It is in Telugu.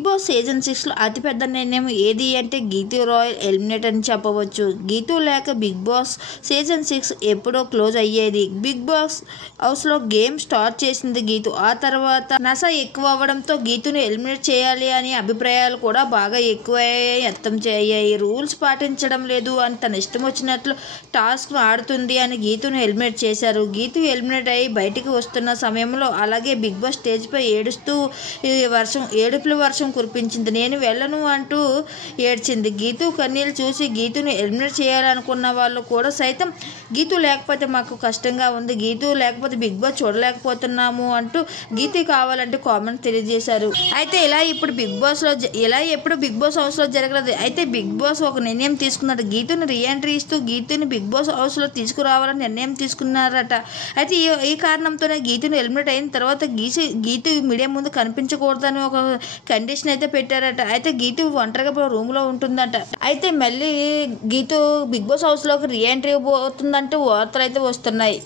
బిగ్ బాస్ సీజన్ 6లో అతిపెద్ద నిర్ణయం ఏది అంటే గీతూ రాయల్ ఎలిమినేట్ అని చెప్పవచ్చు. గీతూ లేక బిగ్ బాస్ సీజన్ 6 ఎప్పుడో క్లోజ్ అయ్యేది. బిగ్ బాస్ హౌస్లో గేమ్ స్టార్ట్ చేసింది గీతూ. ఆ తర్వాత నస ఎక్కువ అవ్వడంతో గీతూని ఎలిమినేట్ చేయాలి అనే అభిప్రాయాలు కూడా బాగా వ్యక్తం అయ్యాయి. రూల్స్ పాటించడం లేదు అని తన ఇష్టం వచ్చినట్లు టాస్క్ ఆడుతుంది అని గీతూని ఎలిమినేట్ చేశారు. గీతూ ఎలిమినేట్ అయ్యి బయటికి వస్తున్న సమయంలో అలాగే బిగ్ బాస్ స్టేజ్పై ఏడుస్తూ ఏడుపుల వర్షం కురిపించింది. నేను వెళ్ళను అంటూ ఏడ్చింది. గీతూ కన్నీళ్ళు చూసి గీతూని ఎలిమినేట్ చేయాలనుకున్న వాళ్ళు కూడా సైతం గీతూ లేకపోతే మాకు కష్టంగా ఉంది, గీతూ లేకపోతే బిగ్ బాస్ చూడలేకపోతున్నాము అంటూ గీతూ కావాలంటే కామెంట్ తెలియజేశారు. అయితే ఎప్పుడు బిగ్ బాస్ హౌస్లో జరగలేదు. అయితే బిగ్ బాస్ ఒక నిర్ణయం తీసుకున్నాడు. గీతూని రీఎంట్రీ ఇస్తూ గీతూని బిగ్ బాస్ హౌస్లో తీసుకురావాలని నిర్ణయం తీసుకున్నారట. అయితే ఈ కారణంతోనే గీతూని ఎలిమినేట్ అయిన తర్వాత గీతూ మీడియా ముందు కనిపించకూడదని ఒక కండిషన్ అయితే పెట్టారట. అయితే గీతూ ఒంటరిగా రూమ్లో ఉంటుందట. అయితే మళ్ళీ గీతూ బిగ్ బాస్ హౌస్లోకి రీఎంట్రీ పోతుందంటూ వార్తలు అయితే వస్తున్నాయి.